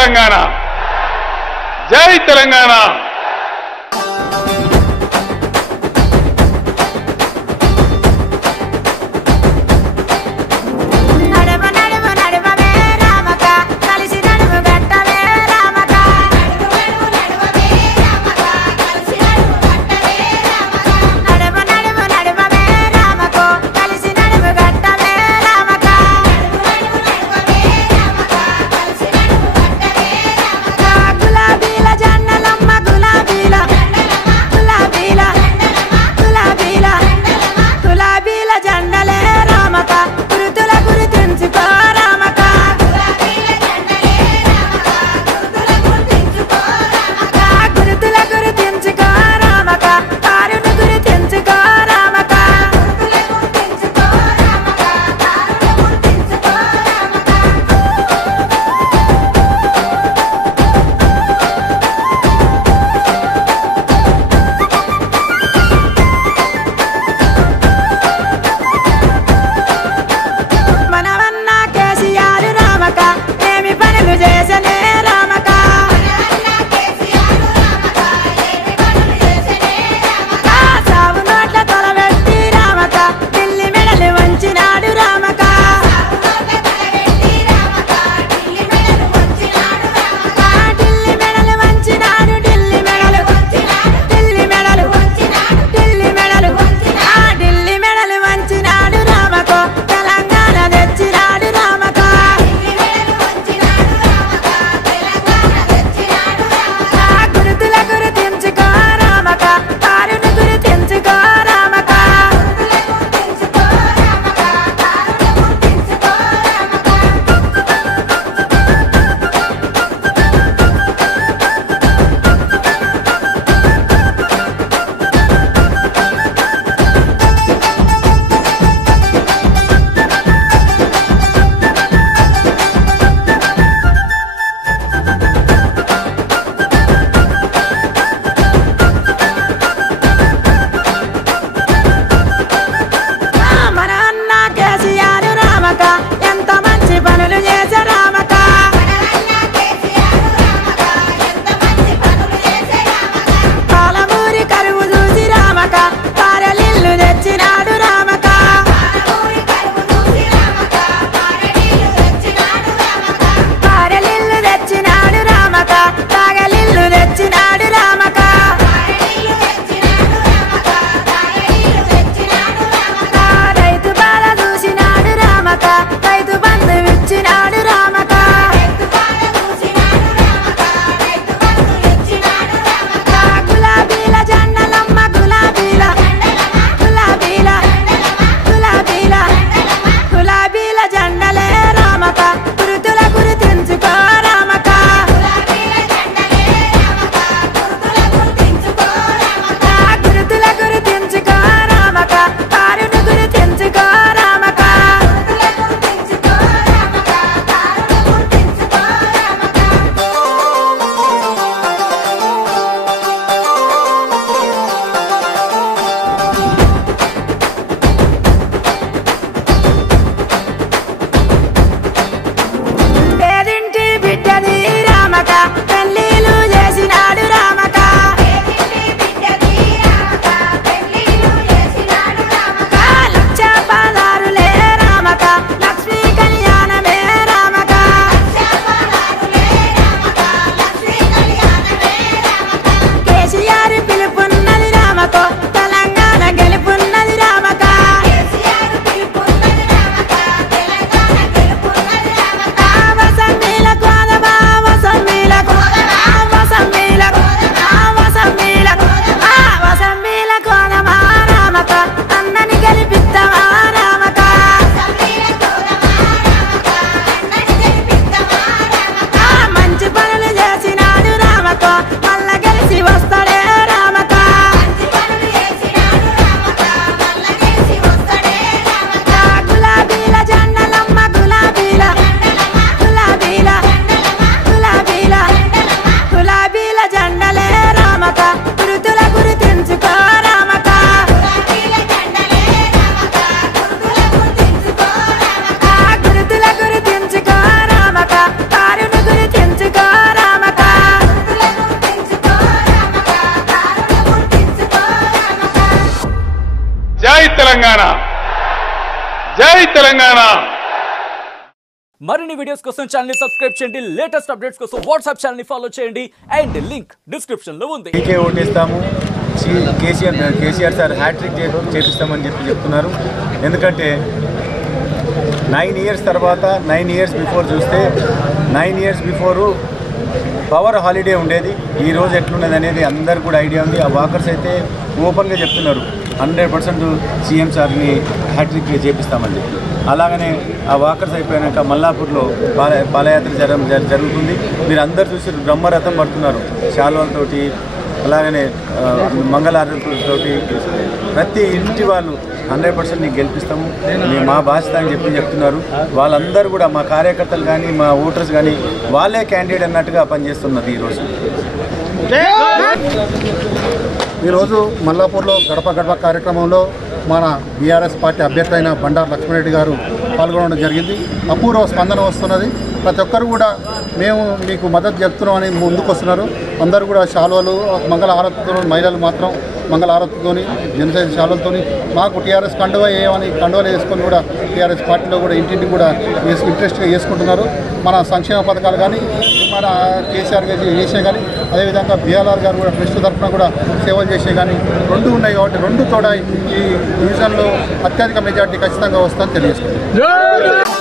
తెలంగాణ, జై తెలంగాణ. జై తెలంగాణ. మరిన్ని వీడియోస్ కోసం ఛానల్ ని సబ్స్క్రైబ్ చేయండి, లేటెస్ట్ అప్డేట్స్ కోసం వాట్సాప్ ఛానల్ ని ఫాలో చేయండి అండ్ లింక్ డిస్క్రిప్షన్ లో ఉంది. పీకే ఓటేస్తాము, కేసీఆర్ సార్ హ్యాట్రిక్ చేపిస్తామని చెప్తున్నారు. ఎందుకంటే 9 ఇయర్స్ తర్వాత 9 ఇయర్స్ బిఫోర్ చూస్తే 9 ఇయర్స్ బిఫోరు పవర్ హాలిడే ఉండేది. ఈరోజు ఎట్లున్నది అనేది అందరు కూడా ఐడియా ఉంది. ఆ వాకర్స్ అయితే ఓపెన్గా చెప్తున్నారు 100% సీఎం సార్ని హ్యాట్రిక్ చేపిస్తామని. అలాగనే ఆ వాకర్స్ అయిపోయాక మల్లాపూర్లో పాదయాత్ర జరుగుతుంది. మీరు అందరు చూసి బ్రహ్మరథం పడుతున్నారు శాలువాలతోటి, అలాగనే మంగళారతులతోటి. ప్రతి ఇంటి వాళ్ళు 100% నీకు గెలిపిస్తాము, మేము మా బాధ్యత అని చెప్తున్నారు. వాళ్ళందరూ కూడా మా కార్యకర్తలు కానీ మా ఓటర్స్ కానీ వాళ్ళే క్యాండిడేట్ అన్నట్టుగా పనిచేస్తున్నది. ఈరోజు మల్లాపూర్లో గడప గడప కార్యక్రమంలో మన బీఆర్ఎస్ పార్టీ అభ్యర్థి అయిన బండారు లక్ష్మణరెడ్డి గారు పాల్గొనడం జరిగింది. అపూర్వ స్పందన వస్తున్నది. ప్రతి ఒక్కరు కూడా మేము మీకు మద్దతు చెప్తున్నామని ముందుకు వస్తున్నారు. అందరూ కూడా శాలువలు మంగళ హారతితో, మహిళలు మాత్రం మంగళ హారతితోని, జనసేన శాలువలతోని మాకు టీఆర్ఎస్ కండువా వేయమని కండువలు వేసుకొని కూడా టీఆర్ఎస్ పార్టీలో కూడా ఇంటింటికి కూడా ఇంట్రెస్ట్గా వేసుకుంటున్నారు. మన సంక్షేమ పథకాలు కానీ మన కేసీఆర్ గారు చేసే కానీ, అదేవిధంగా బీఆర్ఆర్ గారు కూడా ట్రస్ట్ తరఫున కూడా సేవలు చేసే కానీ రెండు ఉన్నాయి. కాబట్టి రెండు తోడ ఈ డివిజన్లో అత్యధిక మెజార్టీ ఖచ్చితంగా వస్తుందని తెలియజేస్తుంది.